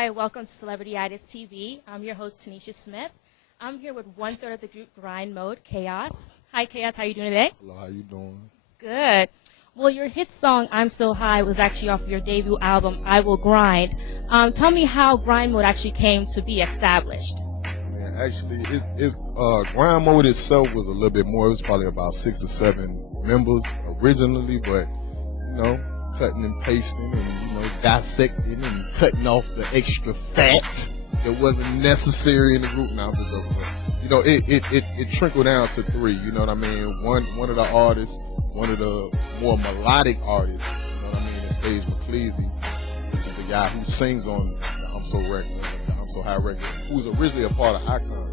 Hi, welcome to Celebrity-itis TV. I'm your host, Tanisha Smith. I'm here with one-third of the group Grind Mode, Chaos. Hi, Chaos. How are you doing today? Hello, how you doing? Good. Well, your hit song, I'm So High, was actually off your debut album, I Will Grind. Tell me how Grind Mode actually came to be established. Man, actually, Grind Mode itself was a little bit more. It was probably about 6 or 7 members originally, but, you know, cutting and pasting and, you know, dissecting and cutting off the extra fat that wasn't necessary in the group. Now, you know, it trickled down to 3. You know what I mean? One of the artists, one of the more melodic artists, you know what I mean, is Stage McCleasy, which is the guy who sings on the I'm So High record, who's originally a part of Icon.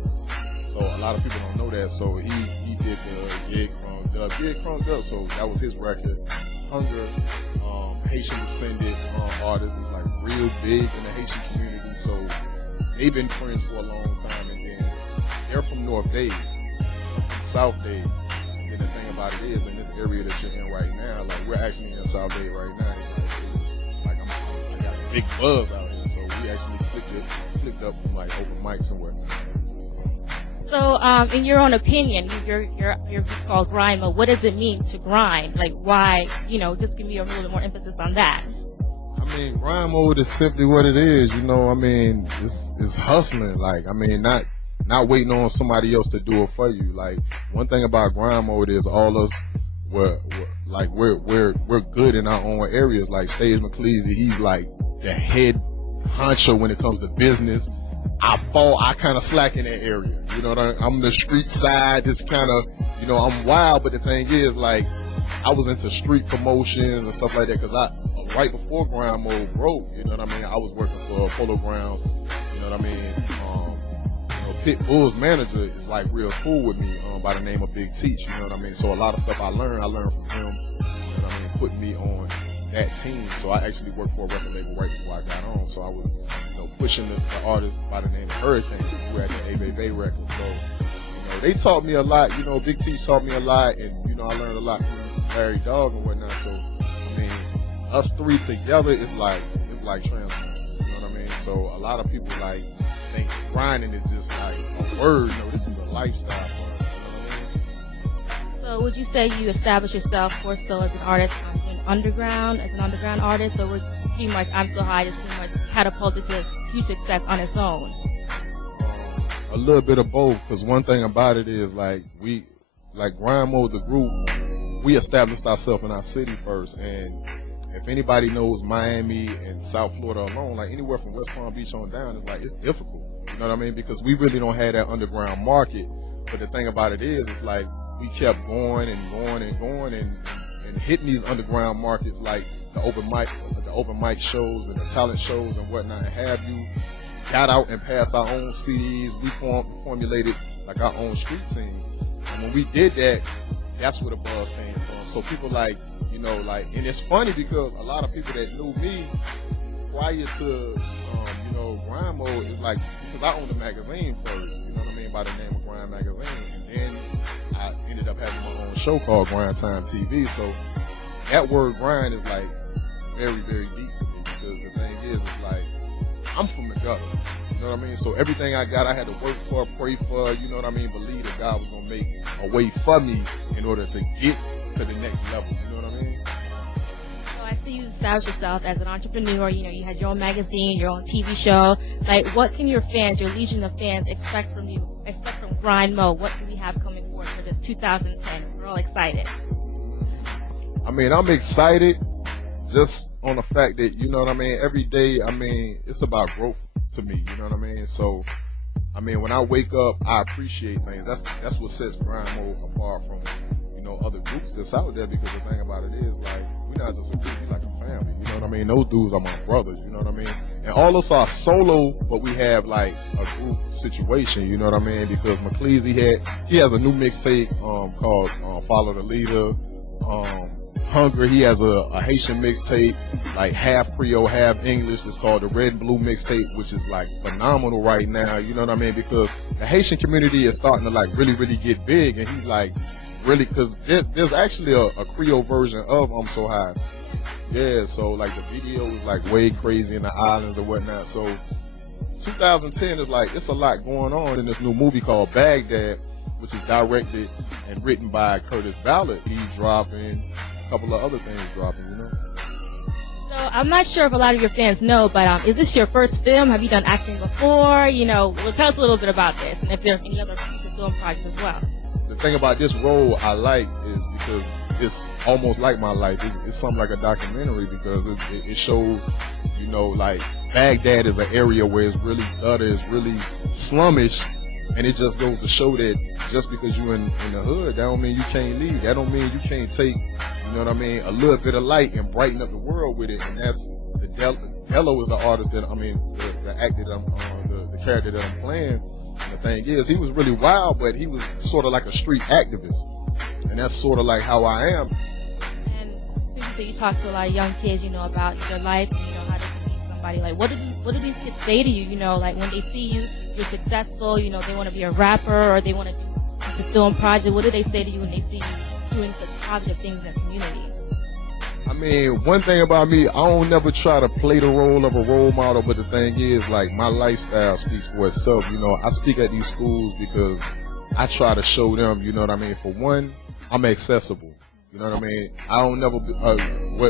So a lot of people don't know that. So he did the Gig Crunk Up. So that was his record. Hunger, Haitian descended artists is like real big in the Haitian community. So they've been friends for a long time, and then they're from North Bay, from South Bay. And then the thing about it is, in this area that you're in right now, like we're actually in South Bay right now. I got a big buzz out here, so we actually clicked up from like open mics and whatnot. So, in your own opinion, you're called Grind Mode. What does it mean to grind? Like, why? You know, just give me a little more emphasis on that. I mean, Grind Mode is simply what it is. You know, I mean, it's hustling. Like, I mean, not waiting on somebody else to do it for you. Like, one thing about Grind Mode is all us we're good in our own areas. Like Stage McCleasy, he's like the head honcho when it comes to business. I kind of slack in that area. You know what I'm the street side, just kind of, you know, I'm wild, but the thing is, like, I was into street promotions and stuff like that, because right before Grind Mode broke, you know what I mean, I was working for Polo Grounds, you know what I mean, you know, Pit Bull's manager is, like, real cool with me, by the name of Big Teach, you know what I mean, so a lot of stuff I learned from him, you know what I mean, putting me on that team. So I actually worked for a record label right before I got on, so I was, you know, pushing the artist by the name of Hurricane, who had the A-Bay record. So, you know, they taught me a lot. You know, Big T taught me a lot, and, you know, I learned a lot from Larry Dog and whatnot. So, I mean, us 3 together is like transplant. You know what I mean? So a lot of people like think grinding is just like a word. No, this is a lifestyle for us. You know what I mean? So, would you say you established yourself more so as an artist as an underground artist, or was pretty much I'm So High just pretty much catapulted to huge success on its own? A little bit of both, because one thing about it is, like, Grind Mode, the group, we established ourselves in our city first, and if anybody knows Miami and South Florida alone, like anywhere from West Palm Beach on down, it's like, it's difficult, you know what I mean, because we really don't have that underground market. But the thing about it is, it's like we kept going and hitting these underground markets, like the open mic shows and the talent shows and whatnot, and have you got out and passed our own CDs. We formulated like our own street team, and when we did that, that's where the buzz came from. So people like, you know, like, and it's funny because a lot of people that knew me prior to you know, Grind Mode is like, because I owned a magazine first, you know what I mean, by the name of Grind Magazine, and then I ended up having my own show called Grind Time TV. So that word grind is like very, very deep for me, because the thing is, it's like, I'm from the gutter, you know what I mean? So everything I got, I had to work for, pray for, you know what I mean? Believe that God was gonna make a way for me in order to get to the next level, you know what I mean? So I see you established yourself as an entrepreneur. You know, you had your own magazine, your own TV show. Like, what can your fans, your legion of fans, expect from you? Expect from Grind Mode? What do we have coming forward for the 2010? We're all excited. I mean, I'm excited just on the fact that, you know what I mean, every day, I mean, it's about growth to me, you know what I mean? So, I mean, when I wake up, I appreciate things. That's what sets Grind Mode apart from, you know, other groups that's out there, because the thing about it is, like, we're not just a group, we're like a family, you know what I mean? Those dudes are my brothers, you know what I mean? And all of us are solo, but we have like a group situation, you know what I mean? Because McCleasy he has a new mixtape called Follow the Leader. Hunger, he has a Haitian mixtape, like half Creole, half English, that's called the Red and Blue mixtape, which is like phenomenal right now, you know what I mean? Because the Haitian community is starting to like really, really get big, and he's like, really, because there's actually a Creole version of I'm So High Yeah, so like the video was like way crazy in the islands or whatnot. So 2010 is like, it's a lot going on in this new movie called Baghdad, which is directed and written by Curtis Ballard. He's dropping a couple of other things dropping, you know. So I'm not sure if a lot of your fans know, but is this your first film? Have you done acting before? You know, well, tell us a little bit about this, and if there's any other future film projects as well. The thing about this role I like is because it's almost like my life. It's something like a documentary because it shows, you know, like Baghdad is an area where it's really gutter, it's really slummish, and it just goes to show that just because you're in the hood, that don't mean you can't leave. That don't mean you can't take, you know what I mean, a little bit of light and brighten up the world with it. And that's the Dello is the artist that the actor that the character that I'm playing. And the thing is, he was really wild, but he was sort of like a street activist, and that's sort of like how I am. And so you talk to a lot of young kids, you know, about their life, and, you know, how they can be somebody. Like, what do these kids say to you? You know, like when they see you're successful, you know, they want to be a rapper or they want to do a film project. What do they say to you when they see you doing such positive things in the community? I mean, one thing about me, I don't never try to play the role of a role model, but the thing is, like, my lifestyle speaks for itself. You know, I speak at these schools because I try to show them, you know what I mean? For one, I'm accessible. You know what I mean? I don't never,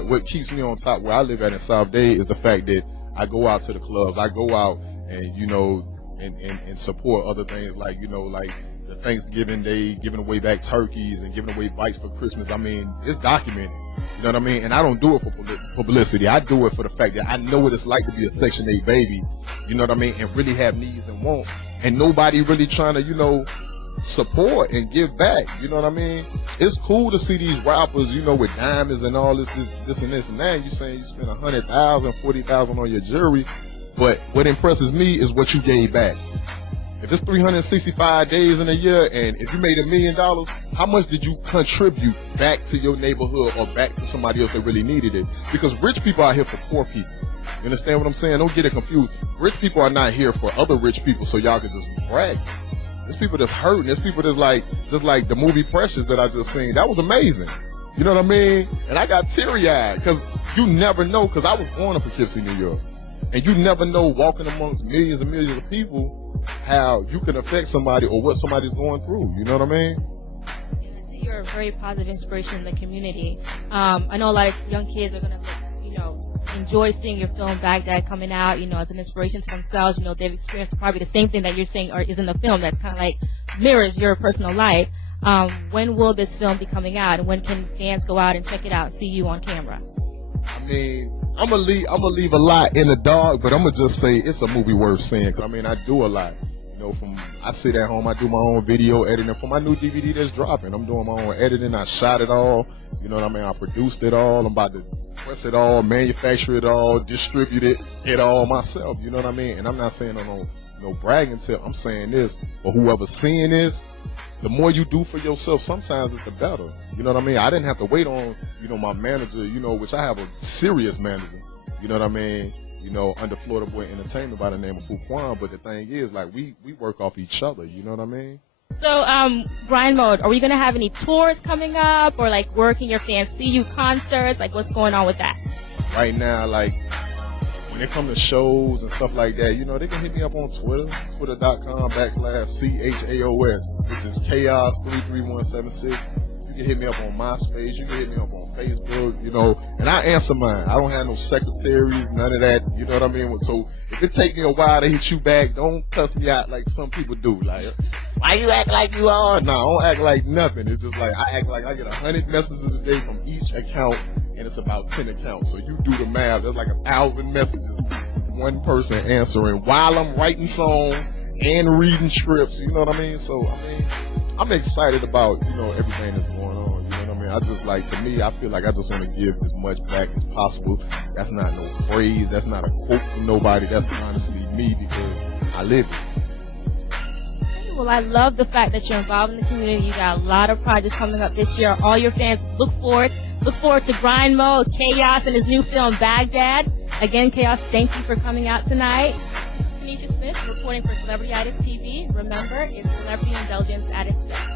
what keeps me on top where I live at in South Dade is the fact that I go out to the clubs. I go out and, you know, and support other things like, you know, like the Thanksgiving Day, giving away back turkeys and giving away bikes for Christmas. I mean, it's documented. You know what I mean? And I don't do it for publicity. I do it for the fact that I know what it's like to be a Section 8 baby. You know what I mean? And really have needs and wants. And nobody really trying to, you know, support and give back. You know what I mean? It's cool to see these rappers, you know, with diamonds and all this and this and that. You saying you spent $100,000, $40,000 on your jewelry. But what impresses me is what you gave back. If it's 365 days in a year and if you made $1 million, how much did you contribute back to your neighborhood or back to somebody else that really needed it? Because rich people are here for poor people. You understand what I'm saying? Don't get it confused. Rich people are not here for other rich people so y'all can just brag. There's people that's hurting. There's people that's like, just like the movie Precious that I just seen. That was amazing. You know what I mean? And I got teary-eyed because you never know, because I was born in Poughkeepsie, New York. And you never know, walking amongst millions and millions of people, how you can affect somebody or what somebody's going through. You know what I mean? You're a very positive inspiration in the community. I know a lot of young kids are going to, you know, enjoy seeing your film Baghdad coming out, you know, as an inspiration to themselves. You know, they've experienced probably the same thing that you're saying or is in the film that's kind of like mirrors your personal life. When will this film be coming out, and when can fans go out and check it out and see you on camera? I mean, I'm gonna leave a lot in the dark, but I'm gonna just say it's a movie worth seeing. 'Cause I mean, I do a lot. You know, I sit at home, I do my own video editing for my new DVD that's dropping. I'm doing my own editing. I shot it all. You know what I mean? I produced it all. I'm about to press it all, manufacture it all, distribute it all myself. You know what I mean? And I'm not saying no bragging tip. I'm saying this for whoever's seeing this. The more you do for yourself, sometimes it's the better. You know what I mean? I didn't have to wait on, you know, my manager, you know, which I have a serious manager, you know what I mean? You know, under Florida Boy Entertainment by the name of Fuquan. But the thing is, like, we work off each other, you know what I mean? So, Grind Mode, are we going to have any tours coming up, or like where can your fans see you, concerts? Like, what's going on with that? Right now, like, when it comes to shows and stuff like that, you know, they can hit me up on Twitter, twitter.com/CHAOS, which is Chaos33176. You can hit me up on MySpace, you can hit me up on Facebook, you know, and I answer mine. I don't have no secretaries, none of that, you know what I mean? So if it take me a while to hit you back, don't cuss me out like some people do. Like, why you act like you are? No, I don't act like nothing. It's just like, I act like I get 100 messages a day from each account, and it's about 10 accounts. So you do the math. There's like 1,000 messages. One person answering while I'm writing songs and reading scripts. You know what I mean? So, I mean, I'm excited about, you know, everything that's going on. You know what I mean? I just like, to me, I feel like I just want to give as much back as possible. That's not no phrase. That's not a quote from nobody. That's honestly me because I live it. Well, I love the fact that you're involved in the community. You got a lot of projects coming up this year. All your fans look forward to Grind Mode, Chaos, and his new film, Baghdad. Again, Chaos, thank you for coming out tonight. Tanisha Smith reporting for Celebrity Itis TV. Remember, it's celebrity indulgence at its best.